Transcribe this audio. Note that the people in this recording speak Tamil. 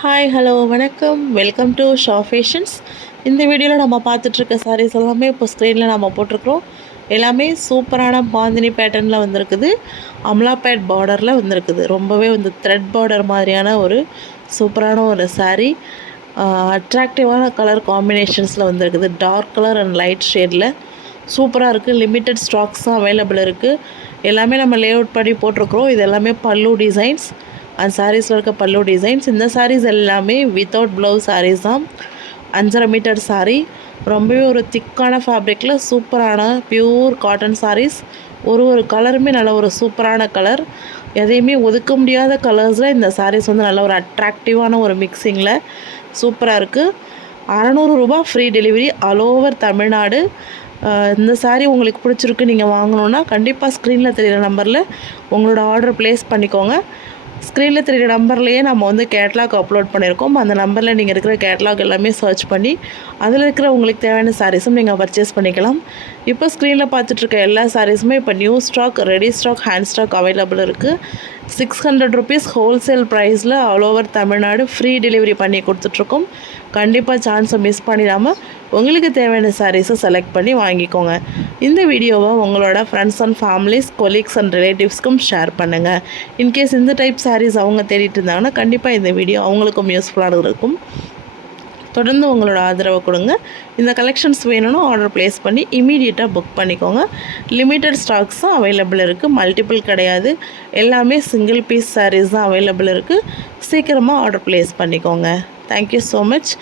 ஹாய் ஹலோ வணக்கம் வெல்கம் டு ஷா ஃபேஷன்ஸ். இந்த வீடியோவில் நம்ம பார்த்துட்ருக்க சாரீஸ் எல்லாமே இப்போ ஸ்க்ரீனில் நம்ம போட்டிருக்கிறோம். எல்லாமே சூப்பரான பாந்தினி பேட்டர்னில் வந்திருக்குது. அமலாபேட் பார்டரில் வந்திருக்குது. ரொம்பவே வந்து த்ரெட் பார்டர் மாதிரியான ஒரு சூப்பரான ஒரு சாரீ. அட்ராக்டிவான கலர் காம்பினேஷன்ஸில் வந்திருக்குது. டார்க் கலர் அண்ட் லைட் ஷேடில் சூப்பராக இருக்குது. லிமிட்டட் ஸ்டாக்ஸும் அவைலபிள் இருக்குது. எல்லாமே நம்ம லே அவுட் பண்ணி போட்டிருக்கிறோம். இது எல்லாமே பல்லு டிசைன்ஸ் அந்த சாரீஸில் இருக்க பல்லு டிசைன்ஸ். இந்த சாரீஸ் எல்லாமே வித்தவுட் ப்ளவுஸ் சாரீஸ் தான். 5.5 மீட்டர் சாரீ. ரொம்பவே ஒரு திக்கான ஃபேப்ரிக்கில் சூப்பரான பியூர் காட்டன் சாரீஸ். ஒரு கலருமே நல்ல ஒரு சூப்பரான கலர். எதையுமே ஒதுக்க முடியாத கலர்ஸில் இந்த சாரீஸ் வந்து நல்ல ஒரு அட்ராக்டிவான ஒரு மிக்சிங்கில் சூப்பராக இருக்குது. 600 ரூபா free delivery all over Tamil Nadu. இந்த சாரீ உங்களுக்கு பிடிச்சிருக்கு, நீங்கள் வாங்கணுன்னா கண்டிப்பாக ஸ்க்ரீனில் தெரிகிற நம்பரில் உங்களோட ஆர்டர் ப்ளேஸ் பண்ணிக்கோங்க. ஸ்க்ரீனில் தெரிகிற நம்பர்லேயே நம்ம வந்து கேட்லாக் அப்லோட் பண்ணியிருக்கோம். அந்த நம்பரில் நீங்கள் இருக்கிற கேட்லாக் எல்லாமே சர்ச் பண்ணி அதில் இருக்கிற உங்களுக்கு தேவையான சாரீஸும் நீங்கள் பர்ச்சேஸ் பண்ணிக்கலாம். இப்போ ஸ்க்ரீனில் பார்த்துட்ருக்க எல்லா சாரீஸுமே இப்போ new stock, ready stock, hand stock available இருக்குது. 600 ருபீஸ் ஹோல்சேல் ப்ரைஸில் all over Tamil Nadu free delivery பண்ணி கொடுத்துட்ருக்கோம். கண்டிப்பாக சான்ஸை மிஸ் பண்ணிடாமல் உங்களுக்கு தேவையான சாரீஸை செலக்ட் பண்ணி வாங்கிக்கோங்க. இந்த வீடியோவை உங்களோட friends and families, colleagues and ரிலேட்டிவ்ஸ்க்கும் ஷேர் பண்ணுங்கள். இன்கேஸ் இந்த டைப் சாரீஸ் அவங்க தேடிட்டு இருந்தாங்கன்னா கண்டிப்பாக இந்த வீடியோ அவங்களுக்கும் யூஸ்ஃபுல்லாக இருக்கும். தொடர்ந்து உங்களோட ஆதரவை கொடுங்க. இந்த கலெக்ஷன்ஸ் வேணும்னு ஆர்டர் ப்ளேஸ் பண்ணி இமீடியட்டாக புக் பண்ணிக்கோங்க. லிமிட்டட் ஸ்டாக்ஸும் அவைலபிள் இருக்குது. மல்டிபிள் கிடையாது. எல்லாமே சிங்கிள் பீஸ் சாரீஸ் தான் அவைலபிள் இருக்குது. சீக்கிரமாக ஆர்டர் ப்ளேஸ் பண்ணிக்கோங்க. Thank you so much.